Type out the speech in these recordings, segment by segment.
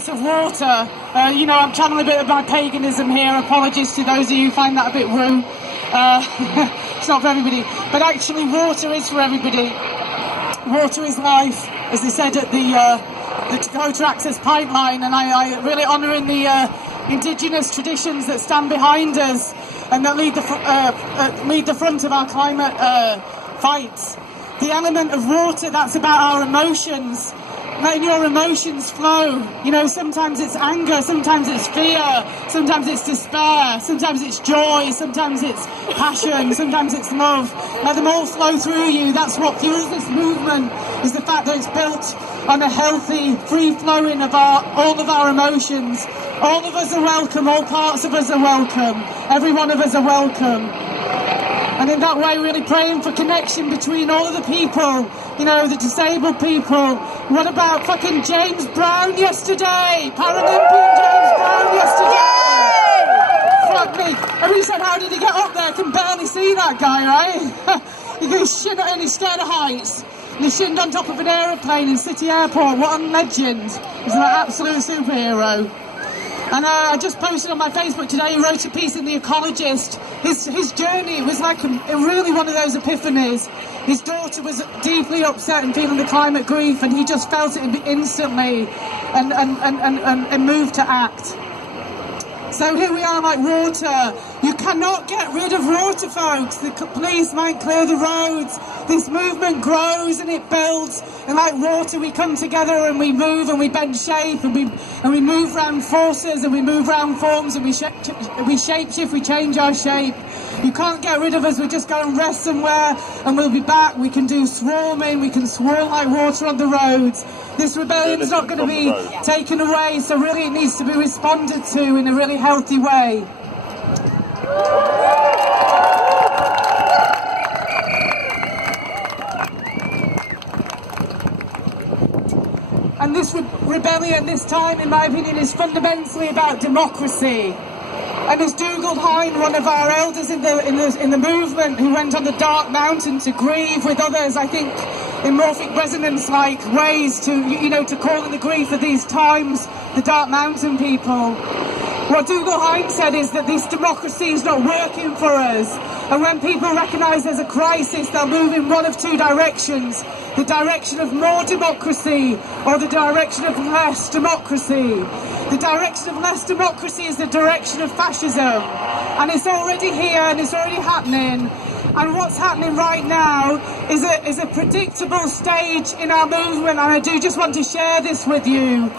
importance of water. You know, I'm channeling a bit of my paganism here. Apologies to those of you who find that a bit woo. It's not for everybody. But actually, water is for everybody. Water is life, as they said at the Dakota Access Pipeline. And I really honour in the indigenous traditions that stand behind us and that lead the front of our climate fights. The element of water, that's about our emotions. Letting your emotions flow. You know, sometimes it's anger, sometimes it's fear, sometimes it's despair, sometimes it's joy, sometimes it's passion, sometimes it's love. Let them all flow through you. That's what fuels this movement, is the fact that it's built on a healthy, free-flowing of all of our emotions. All of us are welcome, all parts of us are welcome, every one of us are welcome. And in that way, really praying for connection between all of the people, you know, the disabled people. What about fucking James Brown yesterday? Paralympian James Brown yesterday! Fuck me. Everybody said, how did he get up there? I can barely see that guy, right? He goes shit and he's scared of heights. And he shinned on top of an aeroplane in City Airport. What a legend. He's an absolute superhero. And I just posted on my Facebook today, he wrote a piece in The Ecologist. His journey was like really one of those epiphanies. His daughter was deeply upset and feeling the climate grief, and he just felt it instantly and moved to act. So here we are, like water. You cannot get rid of water, folks. The police might clear the roads. This movement grows and it builds. And like water, we come together and we move and we bend shape and we move around forces and we move around forms and we shapeshift, we change our shape. You can't get rid of us. We just go and rest somewhere and we'll be back. We can do swarming. We can swarm like water on the roads. This rebellion's not going to be taken away, so really it needs to be responded to in a really healthy way. And this rebellion this time, in my opinion, is fundamentally about democracy. And as Dougal Hine, one of our elders in the movement, who went on the Dark Mountain to grieve with others, I think, in morphic resonance-like ways to call in the grief of these times, the Dark Mountain people. What Dougal Hine said is that this democracy is not working for us. And when people recognise there's a crisis, they'll move in one of two directions. The direction of more democracy or the direction of less democracy. The direction of less democracy is the direction of fascism. And it's already here and it's already happening. And what's happening right now is a predictable stage in our movement, and I do just want to share this with you.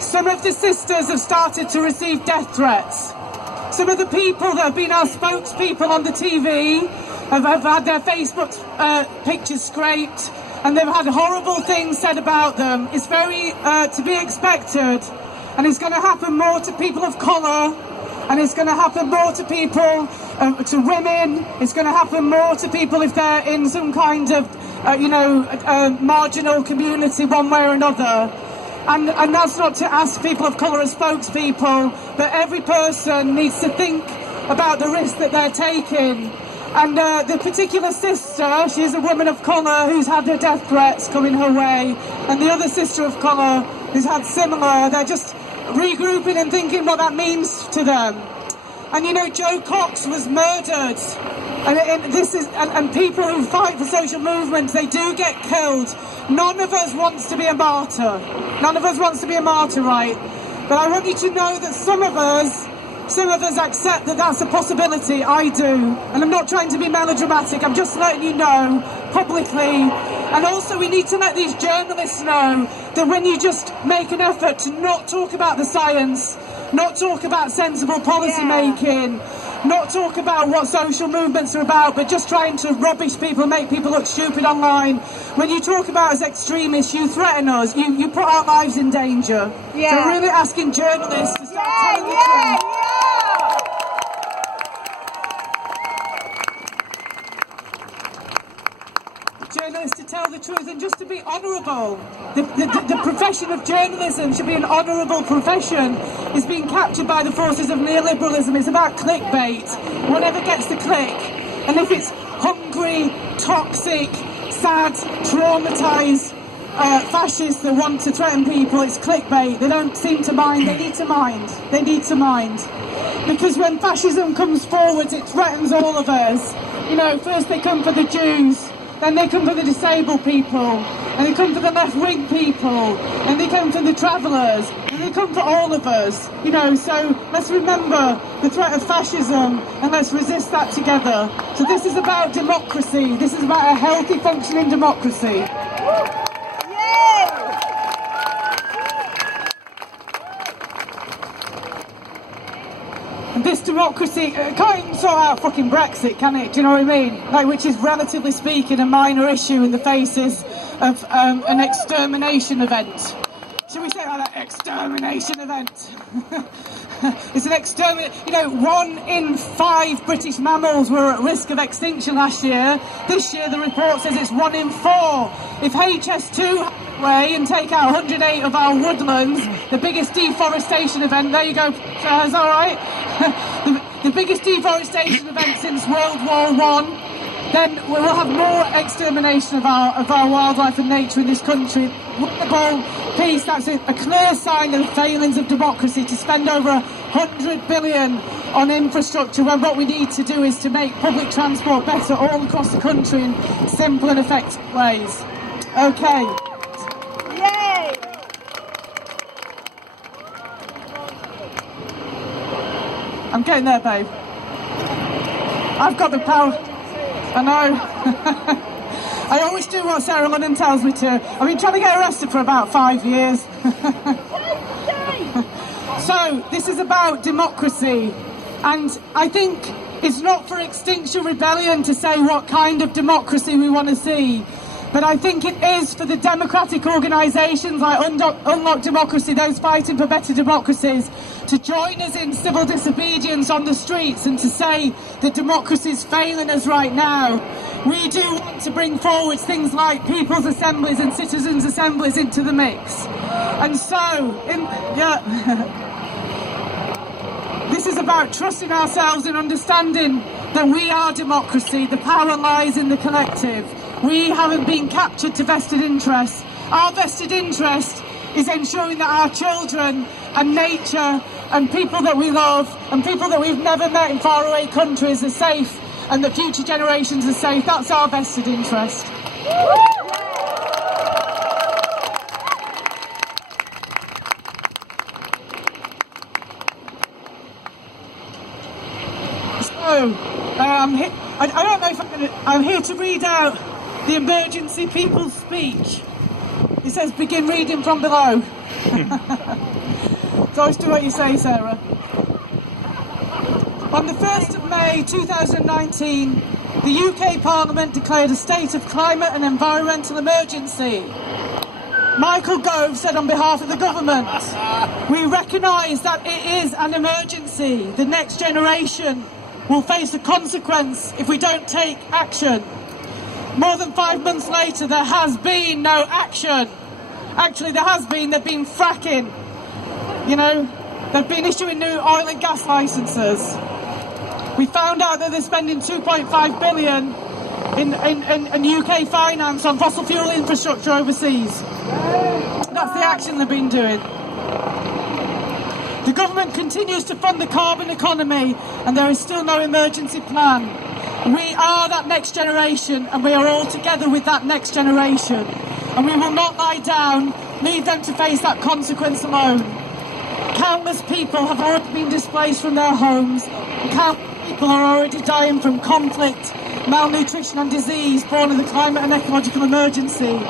Some of the sisters have started to receive death threats. Some of the people that have been our spokespeople on the TV have had their Facebook pictures scraped, and they've had horrible things said about them. It's very to be expected, and it's going to happen more to people of colour. And it's going to happen more to people, to women. It's going to happen more to people if they're in some kind of, marginal community one way or another. And that's not to ask people of colour as spokespeople, but every person needs to think about the risk that they're taking. And the particular sister, she's a woman of colour who's had her death threats coming her way. And the other sister of colour who's had similar. They're just regrouping and thinking what that means to them. And you know, Joe Cox was murdered, and people who fight for social movements, they do get killed. None of us wants to be a martyr. None of us wants to be a martyr, right? But I want you to know that some of us accept that that's a possibility. I do. And I'm not trying to be melodramatic. I'm just letting you know publicly. And also we need to let these journalists know that when you just make an effort to not talk about the science, not talk about sensible policy making, not talk about what social movements are about, but just trying to rubbish people, make people look stupid online. When you talk about as extremists, you threaten us, you put our lives in danger. Yeah. So really asking journalists to start telling the truth. Journalists to tell the truth and just to be honourable. The profession of journalism should be an honourable profession. It's being captured by the forces of neoliberalism. It's about clickbait, whatever gets the click. And if it's hungry, toxic, sad, traumatised, fascists that want to threaten people, it's clickbait. They don't seem to mind. They need to mind. They need to mind. Because when fascism comes forward, it threatens all of us. You know, first they come for the Jews, then they come for the disabled people, and they come for the left-wing people, and they come for the travellers, and they come for all of us. You know, so let's remember the threat of fascism, and let's resist that together. So this is about democracy. This is about a healthy, functioning democracy. And this democracy can't even sort out fucking Brexit, can it? Do you know what I mean? Like, which is, relatively speaking, a minor issue in the faces of an extermination event. Should we say it like that? Extermination event. It's an extermination. You know, 1 in 5 British mammals were at risk of extinction last year. This year, the report says it's 1 in 4. If HS2 way and take out 108 of our woodlands, the biggest deforestation event. There you go, is that all right? the biggest deforestation event since World War I. Then we'll have more extermination of our wildlife and nature in this country. Wonderful piece. That's a clear sign of the failings of democracy to spend over 100 billion on infrastructure when what we need to do is to make public transport better all across the country in simple and effective ways. Okay. Yay! I'm getting there, babe. I've got the power. I know. I always do what Sarah London tells me to. I've been trying to get arrested for about 5 years. So, this is about democracy. And I think it's not for Extinction Rebellion to say what kind of democracy we want to see. But I think it is for the democratic organisations like Unlock Democracy, those fighting for better democracies, to join us in civil disobedience on the streets and to say that democracy is failing us right now. We do want to bring forward things like people's assemblies and citizens' assemblies into the mix. And so, this is about trusting ourselves and understanding that we are democracy. The power lies in the collective. We haven't been captured to vested interests. Our vested interest is ensuring that our children and nature and people that we love and people that we've never met in faraway countries are safe and that future generations are safe. That's our vested interest. So, I don't know if I'm here to read out the emergency people's speech. It says begin reading from below. So always do what you say, Sarah. On the 1st of May 2019, the UK Parliament declared a state of climate and environmental emergency. Michael Gove said on behalf of the government, we recognise that it is an emergency. The next generation will face the consequence if we don't take action. More than 5 months later, there has been no action. Actually, there has been. They've been fracking. You know, they've been issuing new oil and gas licences. We found out that they're spending 2.5 billion in UK finance on fossil fuel infrastructure overseas. That's the action they've been doing. The government continues to fund the carbon economy and there is still no emergency plan. We are that next generation and we are all together with that next generation. And we will not lie down, leave them to face that consequence alone. Countless people have already been displaced from their homes. Countless people are already dying from conflict, malnutrition and disease born of the climate and ecological emergency.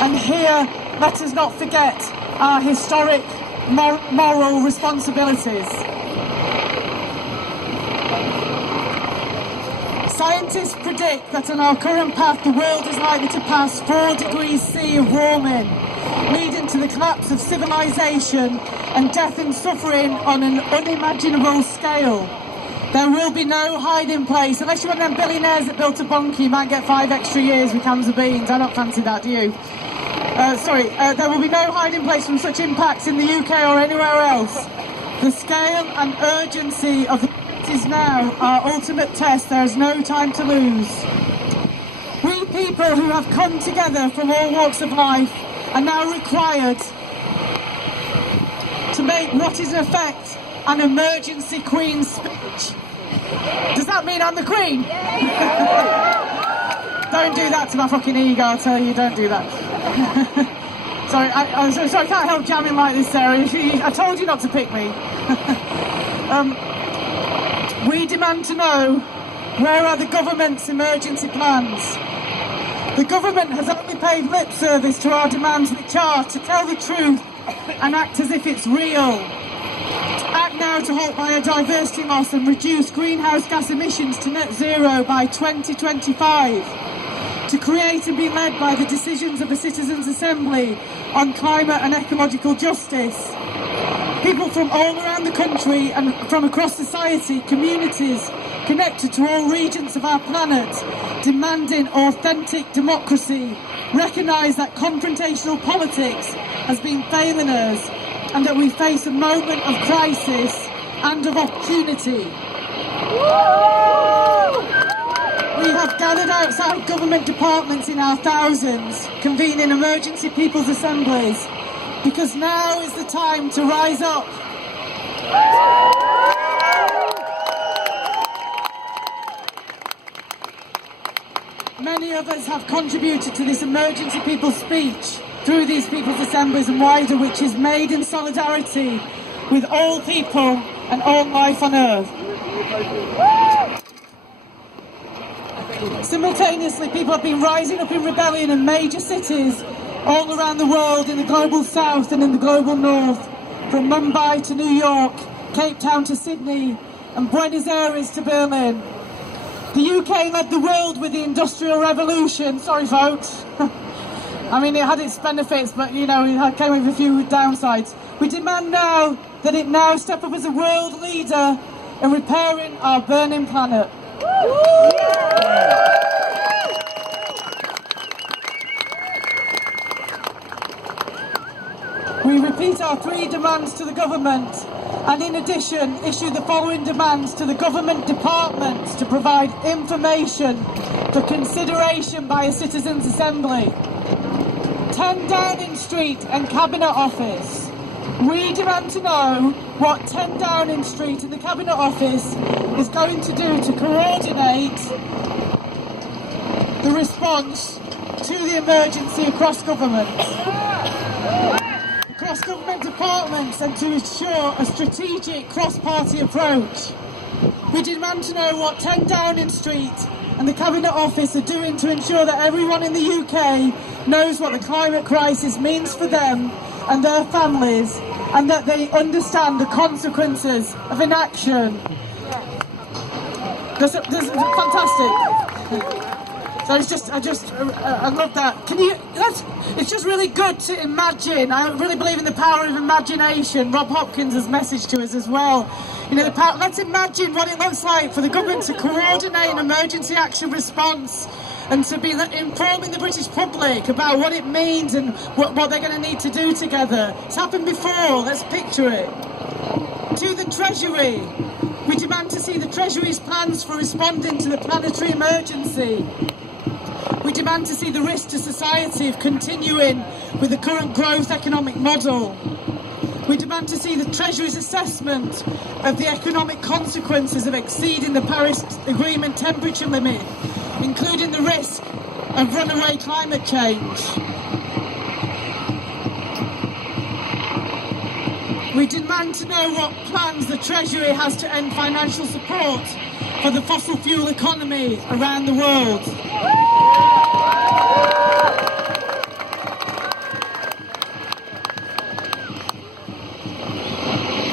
And here, let us not forget our historic moral responsibilities. Scientists predict that on our current path the world is likely to pass 4 degrees C of warming, leading to the collapse of civilization and death and suffering on an unimaginable scale. There will be no hiding place, unless you're one of them billionaires that built a bunker. You might get 5 extra years with cans of beans. I don't fancy that, do you? There will be no hiding place from such impacts in the UK or anywhere else. The scale and urgency of the is now our ultimate test. There is no time to lose. We people who have come together from all walks of life are now required to make what is in effect an emergency Queen's speech. Does that mean I'm the Queen? Don't do that to my fucking ego, I'll tell you, don't do that. Sorry, I can't help jamming like this, Sarah. I told you not to pick me. We demand to know, where are the government's emergency plans? The government has only paid lip service to our demands, which are to tell the truth and act as if it's real. To act now to halt biodiversity loss and reduce greenhouse gas emissions to net zero by 2025. To create and be led by the decisions of a citizens' assembly on climate and ecological justice. People from all around the country and from across society, communities connected to all regions of our planet, demanding authentic democracy, recognise that confrontational politics has been failing us and that we face a moment of crisis and of opportunity. We have gathered outside government departments in our thousands, convening emergency people's assemblies, because now is the time to rise up. Many of us have contributed to this emergency people's speech through these people's assemblies and wider, which is made in solidarity with all people and all life on earth. Simultaneously, people have been rising up in rebellion in major cities all around the world, in the global south and in the global north, from Mumbai to New York, Cape Town to Sydney, and Buenos Aires to Berlin. The UK led the world with the Industrial Revolution. Sorry, folks. I mean, it had its benefits, but, you know, it came with a few downsides. We demand now that it now step up as a world leader in repairing our burning planet. We repeat our 3 demands to the government, and in addition issue the following demands to the government departments to provide information for consideration by a citizens' assembly. 10 Downing Street and Cabinet Office. We demand to know what 10 Downing Street and the Cabinet Office is going to do to coordinate the response to the emergency across government. Across government departments, and to ensure a strategic cross-party approach. We demand to know what 10 Downing Street and the Cabinet Office are doing to ensure that everyone in the UK knows what the climate crisis means for them and their families, and that they understand the consequences of inaction. This is fantastic. So I love that. It's just really good to imagine. I really believe in the power of imagination. Rob Hopkins' message to us as well. You know, let's imagine what it looks like for the government to coordinate an emergency action response and to be informing the British public about what it means and what they're going to need to do together. It's happened before, let's picture it. To the Treasury, we demand to see the Treasury's plans for responding to the planetary emergency. We demand to see the risk to society of continuing with the current growth economic model. We demand to see the Treasury's assessment of the economic consequences of exceeding the Paris Agreement temperature limit, including the risk of runaway climate change. We demand to know what plans the Treasury has to end financial support for the fossil fuel economy around the world.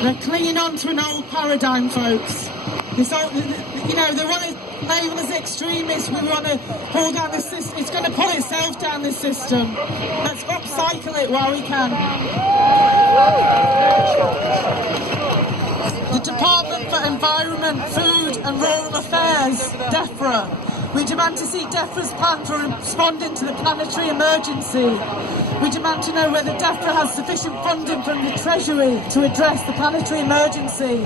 They're clinging on to an old paradigm, folks. This old, you know, they want to label as extremists. We want to pull down this system. It's going to pull itself down, this system. Let's upcycle it while we can. The Department for Environment, Food and Rural Affairs, DEFRA. We demand to see DEFRA's plan for responding to the planetary emergency. We demand to know whether DEFRA has sufficient funding from the Treasury to address the planetary emergency.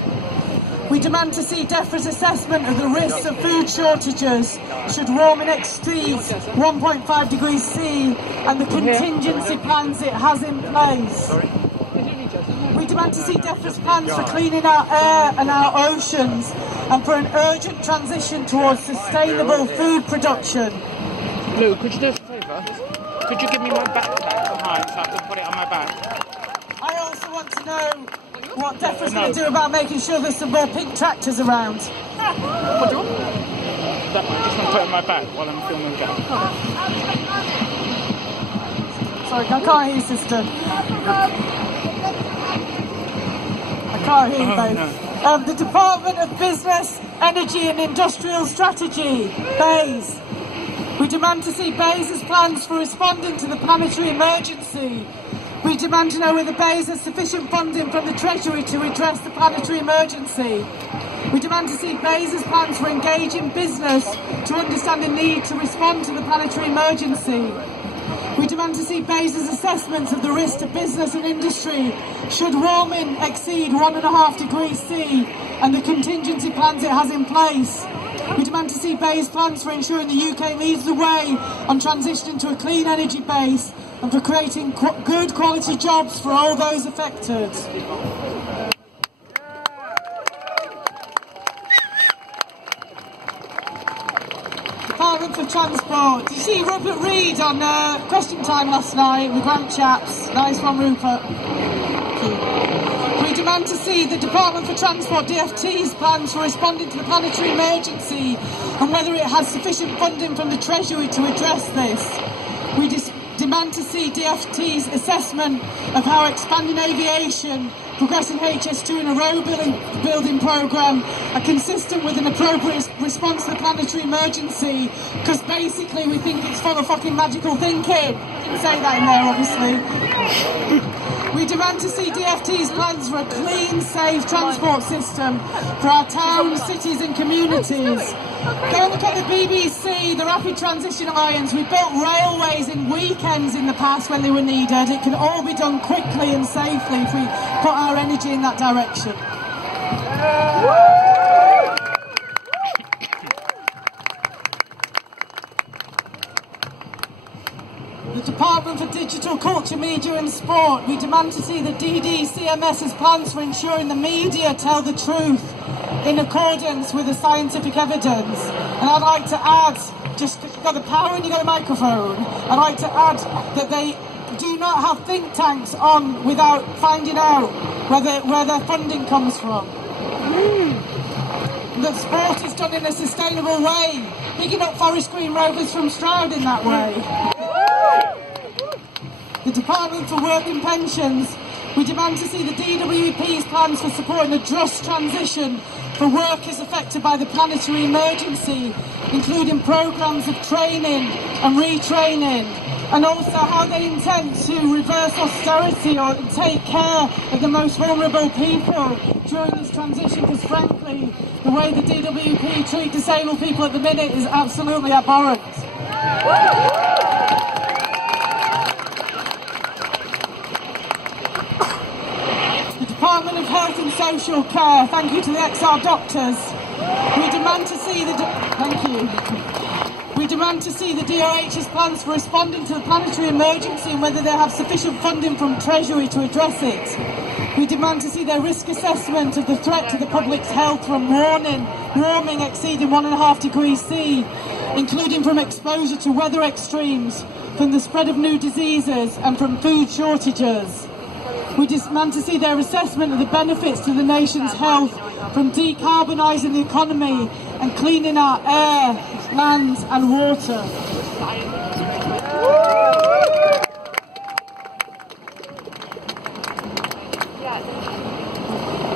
We demand to see DEFRA's assessment of the risks of food shortages should warming exceeds 1.5 degrees C and the contingency plans it has in place. We demand to see DEFRA's plans for cleaning our air and our oceans and for an urgent transition towards sustainable food production. Lou, could you do us a favour? Could you give me my backpack from home so I can put it on my back? I also want to know what DEFRA's going to do about making sure there's some more pink tractors around. What do you want? That one, just want to put it on my back while I'm filming again. Sorry, I can't hear you, sister. I can't hear you both. No. The Department of Business, Energy and Industrial Strategy, BEIS. We demand to see BEIS's plans for responding to the planetary emergency. We demand to know whether BEIS has sufficient funding from the Treasury to address the planetary emergency. We demand to see BEIS's plans for engaging business to understand the need to respond to the planetary emergency. We demand to see BEIS's assessments of the risk to business and industry should warming exceed 1.5 degrees C and the contingency plans it has in place. We demand to see BEIS plans for ensuring the UK leads the way on transitioning to a clean energy base and for creating good quality jobs for all those affected. Department for Transport. Did you see Rupert Reed on Question Time last night with Grant Chaps? Nice one, Rupert. Thank you. We demand to see the Department for Transport, DFT's plans for responding to the planetary emergency and whether it has sufficient funding from the Treasury to address this. We demand to see DFT's assessment of how expanding aviation, progressing HS2 in a road building programme are consistent with an appropriate response to the planetary emergency, because basically we think it's full of fucking magical thinking. Didn't say that in there, obviously. We demand to see DFT's plans for a clean, safe transport system for our towns, cities and communities. Go and look at the BBC, the Rapid Transition Alliance. We built railways in weekends in the past when they were needed. It can all be done quickly and safely if we put our energy in that direction. The Department for Digital Culture, Media and Sport. We demand to see the DDCMS's plans for ensuring the media tell the truth in accordance with the scientific evidence. And I'd like to add, just because you've got the power and you've got a microphone, I'd like to add that they do not have think tanks on without finding out where their funding comes from. That sport is done in a sustainable way, picking up Forest Green Rovers from Stroud in that way. The Department for Work and Pensions. We demand to see the DWP's plans for supporting a just transition for workers affected by the planetary emergency, including programmes of training and retraining, and also how they intend to reverse austerity or take care of the most vulnerable people during this transition, because frankly, the way the DWP treat disabled people at the minute is absolutely abhorrent. Department of Health and Social Care, thank you to the XR doctors. We demand to see We demand to see the DOH's plans for responding to the planetary emergency and whether they have sufficient funding from Treasury to address it. We demand to see their risk assessment of the threat to the public's health from warming exceeding 1.5 degrees C, including from exposure to weather extremes, from the spread of new diseases and from food shortages. We demand to see their assessment of the benefits to the nation's health from decarbonising the economy and cleaning our air, land and water.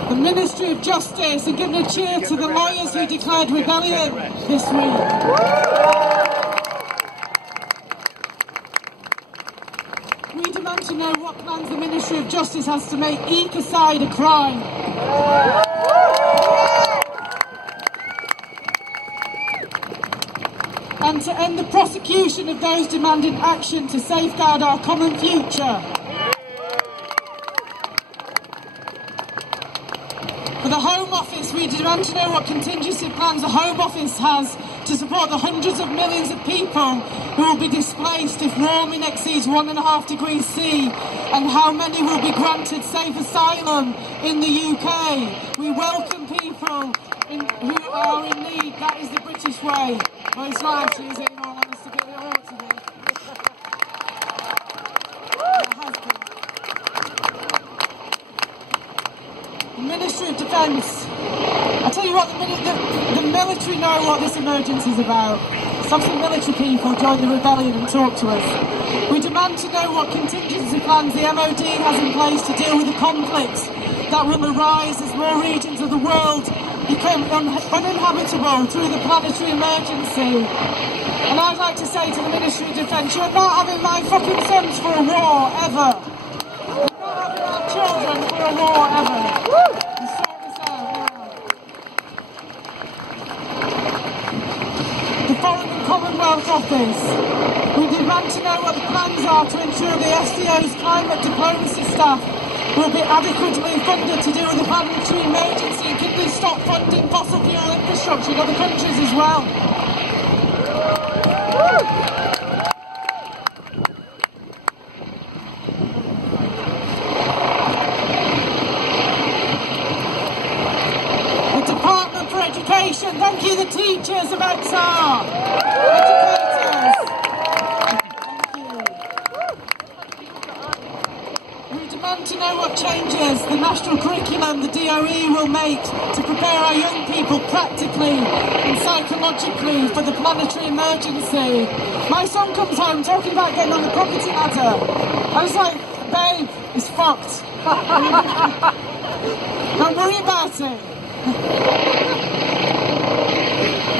The Ministry of Justice, and giving a cheer to the lawyers who declared rebellion this week. We demand to know what plans the Ministry of Justice has to make ecocide a crime. And to end the prosecution of those demanding action to safeguard our common future. For The Home Office, we demand to know what contingency plans the Home Office has to support the hundreds of millions of people who will be displaced if warming exceeds 1.5 degrees C, and how many will be granted safe asylum in the UK. We welcome people who are in need. That is the British way. Well, it's not actually, is it, in all honesty, but it ought to be. It has been. The Ministry of Defence. I tell you what, the military know what this emergency is about. Some military people joined the rebellion and talk to us. We demand to know what contingency plans the MOD has in place to deal with the conflicts that will arise as more regions of the world become uninhabitable through the planetary emergency. And I'd like to say to the Ministry of Defence, you're not having my fucking sons for a war, ever. You're not having our children for a war, ever. You sort this out now. The Foreign and Commonwealth Office. We demand to know what the plans are to ensure the SDO's climate diplomacy staff will be adequately funded to deal with the planetary emergency. Can they stop funding fossil fuel infrastructure in other countries as well? The Department for Education, thank you, the teachers of XR. Educators. To know what changes the national curriculum the DOE will make to prepare our young people practically and psychologically for the planetary emergency. My son comes home talking about getting on the property ladder. I was like, babe, it's fucked. Don't worry about it.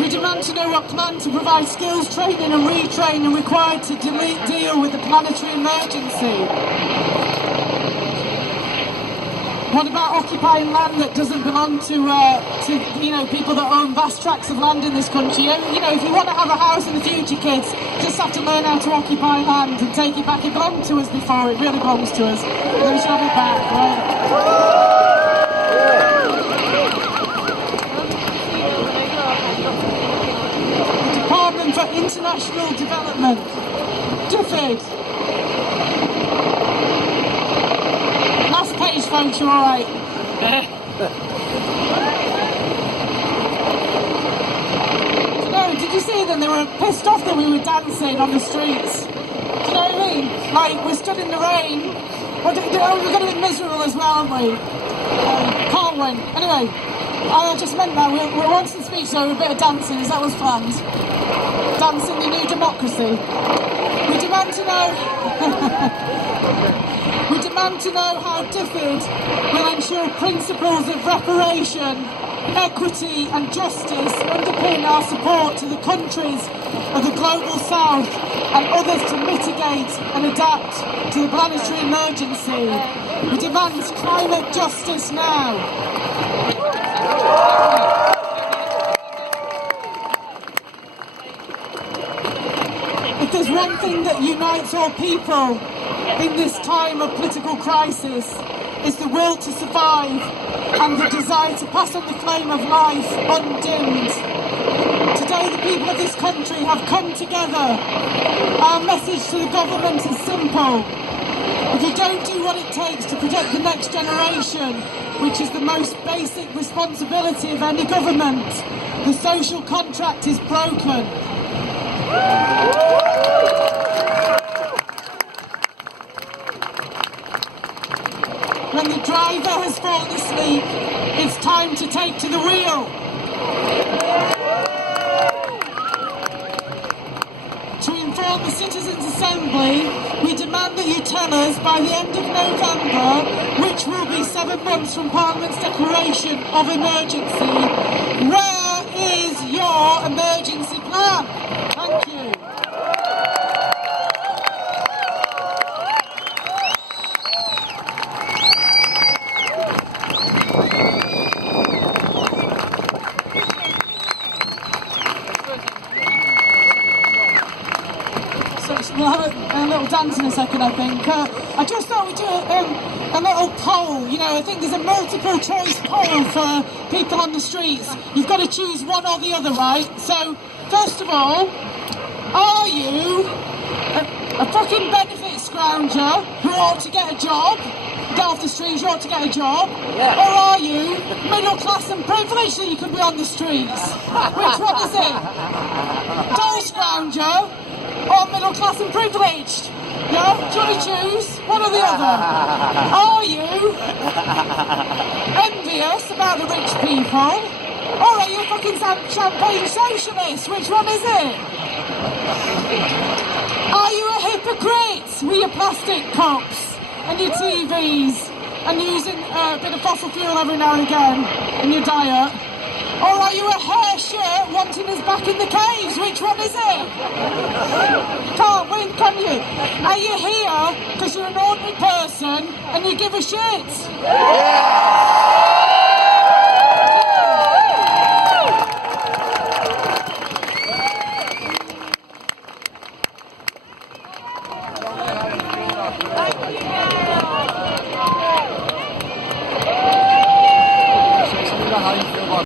We demand to know what plan to provide skills training and retraining required to deal with the planetary emergency. What about occupying land that doesn't belong to people that own vast tracts of land in this country? You know, if you want to have a house in the future, kids, just have to learn how to occupy land and take it back. It belonged to us before, it really belongs to us. And we should have it back, right? Department for International Development. DFID. Page, folks, you're alright. Did you see them? They were pissed off that we were dancing on the streets. Do you know what I mean? Like, we're stood in the rain. We're going to be miserable as well, aren't we? Can't win. Anyway, I just meant that. We're once in speech, so a bit of dancing. Is that what's planned? Dancing the new democracy. We demand to know... We demand to know how DFID will ensure principles of reparation, equity and justice underpin our support to the countries of the global south and others to mitigate and adapt to the planetary emergency. We demand climate justice now. If there's one thing that unites all people in this time of political crisis, is the will to survive and the desire to pass on the flame of life undimmed. Today the people of this country have come together. Our message to the government is simple. If you don't do what it takes to protect the next generation, which is the most basic responsibility of any government, the social contract is broken. When the driver has fallen asleep, it's time to take to the wheel. To inform the Citizens' Assembly, we demand that you tell us by the end of November, which will be 7 months from Parliament's declaration of emergency, where is your emergency plan? Thank you. We'll have a little dance in a second, I think. I just thought we'd do a little poll. You know, I think there's a multiple choice poll for people on the streets. You've got to choose one or the other, right? So, first of all, are you a fucking benefit scrounger who ought to get a job? Get off the streets, you ought to get a job. Yeah. Or are you middle class and privileged so you can be on the streets? Which one is it? Dole scrounger or middle class and privileged? Yeah? Do you want to choose one or the other? Are you envious about the rich people? Or are you a fucking champagne socialist? Which one is it? Are you a hypocrite with your plastic cups and your TVs and using a bit of fossil fuel every now and again in your diet? Or are you a hair shirt wanting us back in the caves? Which one is it? You can't win, can you? Are you here because you're an ordinary person and you give a shit?